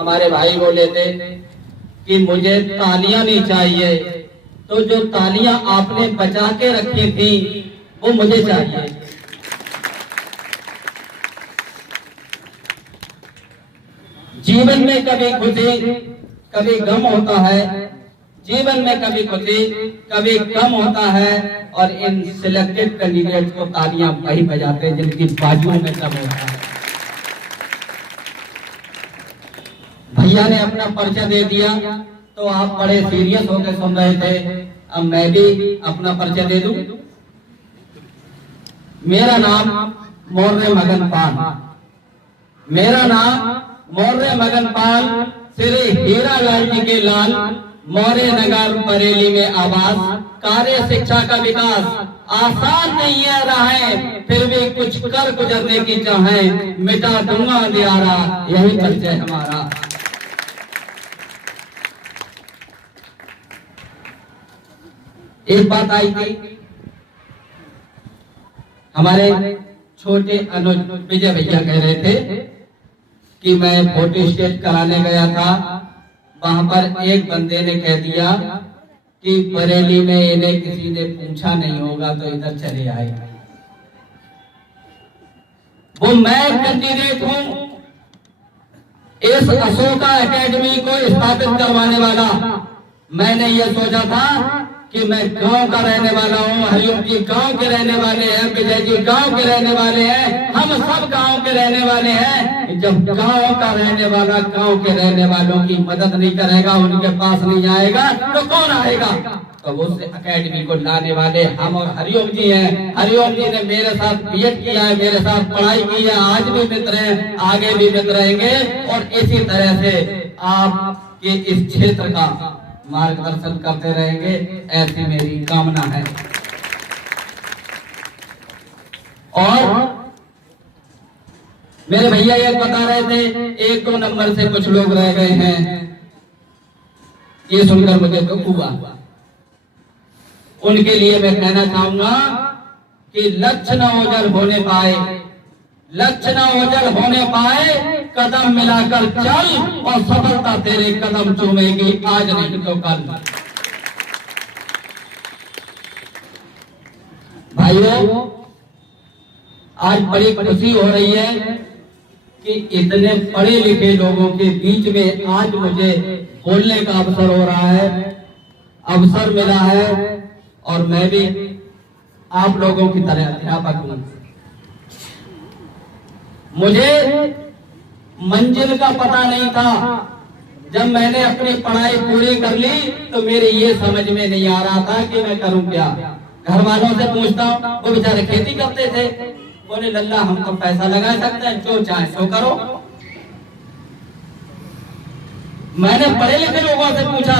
हमारे भाई बोले थे कि मुझे तालियां नहीं चाहिए, तो जो तालियां आपने बचा के रखी थी वो मुझे चाहिए। जीवन में कभी खुशी कभी गम होता है, जीवन में कभी खुशी कभी गम होता है, और इन सिलेक्टेड कैंडिडेट को तालियां वही बजाते हैं जिनकी बाजुओं में दम होता है। भैया ने अपना परिचय दे दिया तो आप बड़े सीरियस होकर सुन रहे थे, अब मैं भी अपना परिचय दे दूं। मेरा नाम मौर्य मगन पाल, मेरा नाम मौर्य मगन पाल, श्री हीरालाल जी के लाल, मौर्य नगर बरेली में आवास। कार्य शिक्षा का विकास आसान नहीं है राहें, फिर भी कुछ कर गुजरने की चाहें, मिटा दूंगा अंधियारा, यही परिचय हमारा। एक बात आई थी, हमारे छोटे अनुज विजय भैया कह रहे थे कि मैं फोटो स्टेट कराने गया था, वहां पर एक बंदे ने कह दिया कि बरेली में इन्हें किसी ने पूछा नहीं होगा तो इधर चले आए। वो मैं कैंडिडेट हूं इस अशोका एकेडमी को स्थापित करवाने वाला। मैंने ये सोचा था कि मैं गांव का रहने वाला हूँ, हरिओम जी गांव के रहने वाले हैं, विजय जी गांव के रहने वाले हैं, हम सब गांव के रहने वाले हैं। जब गांव का रहने वाला गांव के रहने वालों की मदद नहीं करेगा, उनके पास नहीं आएगा तो कौन आएगा? तो वो एकेडमी को लाने वाले हम और हरिओम जी हैं। हरिओम जी ने मेरे साथ बीएड किया है, मेरे साथ पढ़ाई की है, आज भी मित्र हैं, आगे भी मित्र रहेंगे, और इसी तरह से आपके इस क्षेत्र का मार्गदर्शन करते रहेंगे, ऐसी मेरी कामना है। और मेरे भैया ये बता रहे थे 1-2 नंबर से कुछ लोग रह गए हैं, ये सुनकर मुझे दुख हुआ। उनके लिए मैं कहना चाहूंगा कि लक्ष्य न ओझल होने पाए, लक्ष्य न ओझल होने पाए, कदम मिलाकर चल और सफलता तेरे कदम चूमेगी, आज नहीं तो कल। भाइयों, आज बड़ी खुशी हो रही है कि इतने पढ़े लिखे लोगों के बीच में आज मुझे बोलने का अवसर हो रहा है, अवसर मिला है, और मैं भी आप लोगों की तरह अध्यापक हूं। मुझे मंजिल का पता नहीं था। जब मैंने अपनी पढ़ाई पूरी कर ली तो मेरे ये समझ में नहीं आ रहा था कि मैं करूं क्या। घर वालों से पूछता हूं, वो बेचारे खेती करते थे, बोले लल्ला हम तो पैसा लगा सकते हैं, जो चाहे सो करो। मैंने पढ़े लिखे लोगों से पूछा,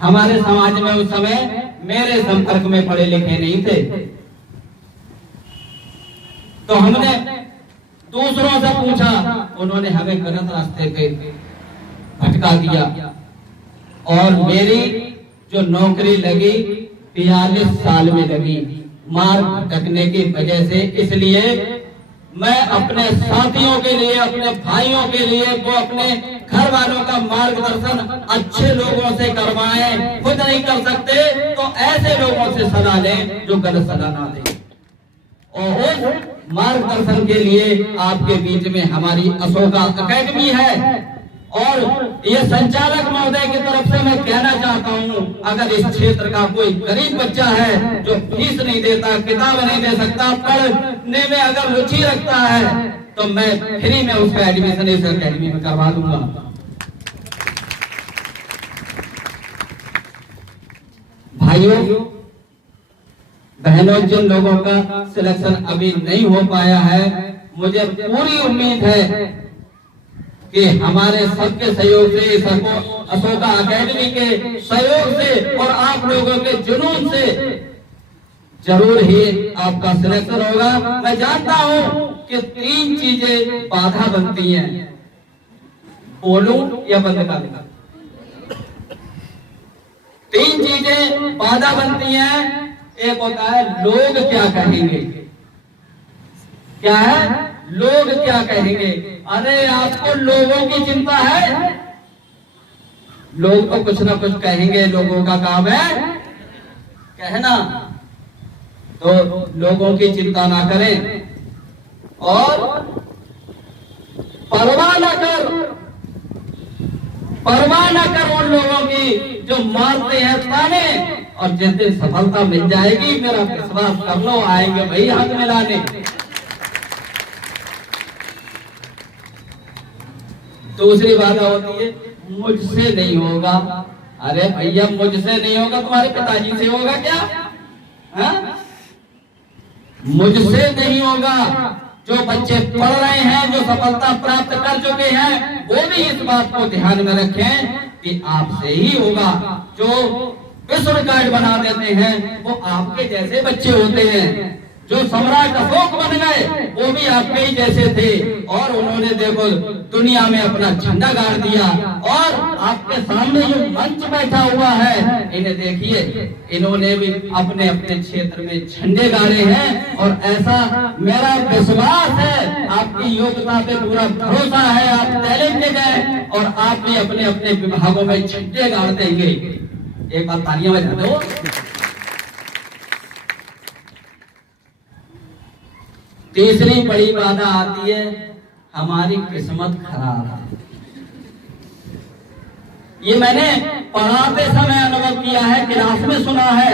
हमारे समाज में उस समय मेरे संपर्क में पढ़े लिखे नहीं थे, तो हमने दूसरों से पूछा, उन्होंने हमें गलत रास्ते पे भटका दिया, और मेरी जो नौकरी लगी 43 साल में लगी, मार्ग भटकने की वजह से। इसलिए मैं अपने साथियों के लिए, अपने भाइयों के लिए, वो अपने घर वालों का मार्गदर्शन अच्छे लोगों से करवाएं। खुद नहीं कर सकते तो ऐसे लोगों से सलाह लें जो गलत सलाह ना दें, और उस मार्गदर्शन के लिए आपके बीच में हमारी अशोका एकेडमी है। और ये संचालक महोदय की तरफ से मैं कहना चाहता हूँ, अगर इस क्षेत्र का कोई गरीब बच्चा है जो फीस नहीं देता, किताब नहीं दे सकता, पढ़ने में अगर रुचि रखता है, तो मैं फ्री में उसका एडमिशन इस एकेडमी में करवा दूंगा। भाइयों बहनों, जिन लोगों का सिलेक्शन अभी नहीं हो पाया है, मुझे पूरी उम्मीद है कि हमारे सबके सहयोग से, अशोका एकेडमी के सहयोग से और आप लोगों के जुनून से जरूर ही आपका सिलेक्शन होगा। मैं जानता हूं कि 3 चीजें बाधा बनती हैं, बोलूं या बंद कर दूं? 3 चीजें बाधा बनती हैं। एक होता है लोग क्या कहेंगे, क्या है लोग क्या कहेंगे। अरे आपको लोगों की चिंता है? लोग तो कुछ ना कुछ कहेंगे, लोगों का काम है कहना। तो लोगों की चिंता ना करें और परवाह ना कर उन लोगों की जो मारते हैं ताने। और जिस दिन सफलता मिल जाएगी, मेरा विश्वास कर लो, आएंगे भाई हाथ मिलाने। दूसरी बात होती है मुझसे नहीं होगा। अरे भैया मुझसे नहीं होगा, तुम्हारे पिताजी से होगा क्या? हा? मुझसे नहीं होगा। जो बच्चे पढ़ रहे हैं, जो सफलता प्राप्त कर चुके हैं, वो भी इस बात को ध्यान में रखें कि आपसे ही होगा। जो विश्व रिकॉर्ड बना देते हैं वो आपके जैसे बच्चे होते हैं। जो सम्राट अशोक बन गए वो भी आपके ही जैसे थे, और उन्होंने देखो दुनिया में अपना झंडा गाड़ दिया। और आपके सामने जो मंच बैठा हुआ है, इन्हें देखिए, इन्होंने भी अपने अपने क्षेत्र में झंडे गाड़े हैं। और ऐसा मेरा विश्वास है, आपकी योग्यता पे पूरा भरोसा है, आप टैलेंटेड हैं और आप भी अपने अपने विभागों में झंडे गाड़ देंगे। एक बात तालियां बजा दो। तीसरी बड़ी बाधा आती है हमारी किस्मत खराब है। ये मैंने पढ़ाते समय अनुभव किया है, क्लास में सुना है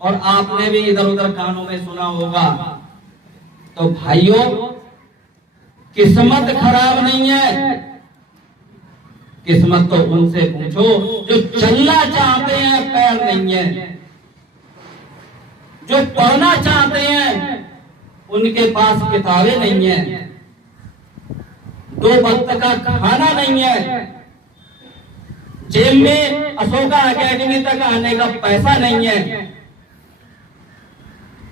और आपने भी इधर उधर कानों में सुना होगा। तो भाइयों, किस्मत खराब नहीं है। किस्मत तो उनसे पूछो जो चलना चाहते हैं, पैर नहीं है। जो पढ़ना चाहते हैं उनके पास किताबें नहीं है, 2 वक्त का खाना नहीं है, जेब में अशोका एकेडमी तक आने का पैसा नहीं है।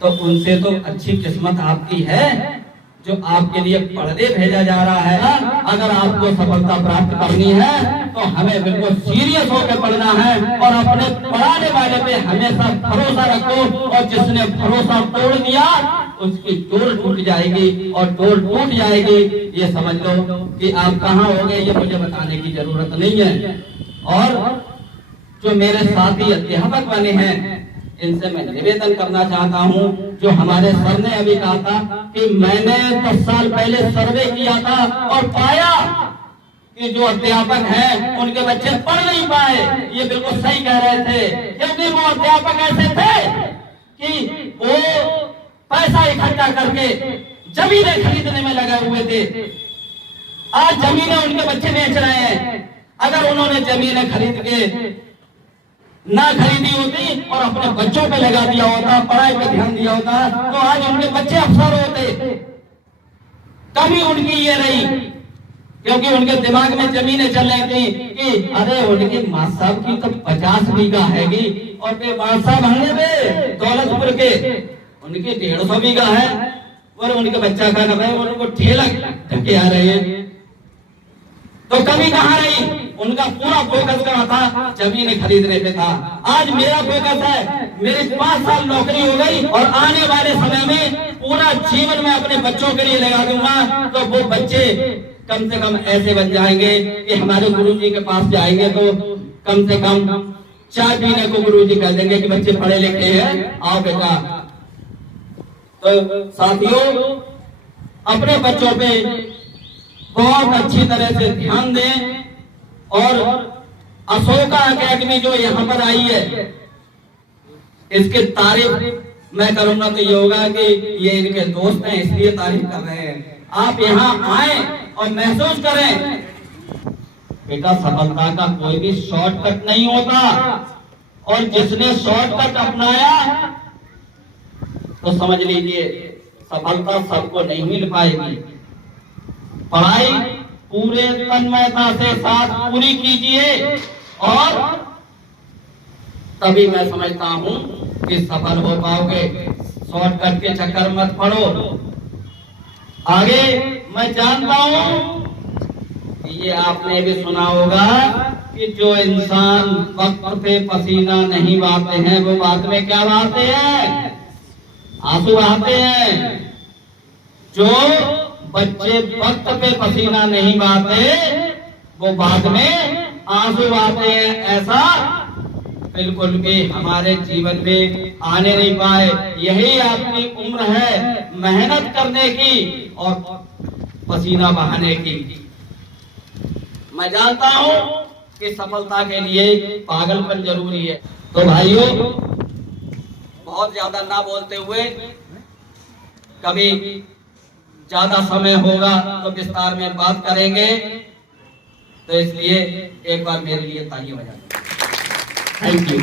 तो उनसे तो अच्छी किस्मत आपकी है जो आपके लिए पढ़ने भेजा जा रहा है। अगर आपको सफलता प्राप्त करनी है तो हमें बिल्कुल सीरियस होकर पढ़ना है और अपने पढ़ाने वाले पे हमेशा भरोसा रखो। और जिसने भरोसा तोड़ दिया उसकी डोर टूट जाएगी, और डोर टूट जाएगी ये समझ लो कि आप कहाँ हो गए, ये मुझे बताने की जरूरत नहीं है। और जो मेरे साथी अध्यापक बने हैं, इनसे मैं निवेदन करना चाहता हूं, जो हमारे सर ने अभी कहा था कि मैंने 10 साल पहले सर्वे किया था और पाया कि जो अध्यापक हैं उनके बच्चे पढ़ नहीं पाए। ये बिल्कुल सही कह रहे थे, क्योंकि वो अध्यापक ऐसे थे कि वो पैसा इकट्ठा करके जमीनें खरीदने में लगे हुए थे। आज जमीनें उनके बच्चे बेच रहे हैं। अगर उन्होंने जमीनें खरीद के ना खरीदी होती और अपने बच्चों पे लगा दिया होता, पढ़ाई पे ध्यान दिया होता, तो आज उनके बच्चे अफसर होते। कमी उनकी ये रही क्योंकि उनके दिमाग में जमीनें चल रही थी कि अरे उनकी माँ साहब की तो 50 बीघा हैगी और वे माँ साहब हंगे वे दौलतपुर के, उनकी 150 बीघा है और उनके बच्चा का कर रहे हैं, उनको ठेला ढके आ रहे हैं। तो कमी कहाँ रही? उनका पूरा फोकस कहाँ था? जमीनें खरीदने पे था। आज मेरा फोकस है, मेरी 5 साल नौकरी हो गई और आने वाले समय में पूरा जीवन में अपने बच्चों के लिए लगा दूंगा। तो वो बच्चे कम से कम ऐसे बन जाएंगे कि हमारे गुरुजी के पास जाएंगे तो कम से कम चाय पीने को गुरुजी कह देंगे कि बच्चे पढ़े लिखे हैं, आओ बेटा। तो साथियों, अपने बच्चों पे बहुत अच्छी तरह से ध्यान दें। और अशोका एकेडमी जो यहाँ पर आई है, इसकी तारीफ मैं करूंगा तो ये होगा कि ये इनके दोस्त हैं इसलिए तारीफ कर रहे हैं। आप यहाँ आए और महसूस करें बेटा, सफलता का कोई भी शॉर्टकट नहीं होता। और जिसने शॉर्टकट अपनाया तो समझ लीजिए सफलता सबको नहीं मिल पाएगी। पढ़ाई पूरे तन्मयता से साथ पूरी कीजिए और तभी मैं समझता हूं कि सफल हो पाओगे। शॉर्टकट के चक्कर मत पड़ो। आगे मैं जानता हूं कि ये आपने भी सुना होगा कि जो इंसान वक्त पे पसीना नहीं बहाते हैं वो बाद में क्या बहाते हैं? आंसू बहाते हैं। जो बच्चे वक्त पे पसीना नहीं बहाते, वो बाद में आंसू बहाते हैं। ऐसा बिल्कुल भी हमारे जीवन में आने नहीं पाए। यही आपकी उम्र है मेहनत करने की और पसीना बहाने की। मैं जानता हूं कि सफलता के लिए पागलपन जरूरी है। तो भाइयों, बहुत ज्यादा ना बोलते हुए, कभी ज्यादा समय होगा तो विस्तार में बात करेंगे। तो इसलिए एक बार मेरे लिए तालियां बजा दें। Thank you.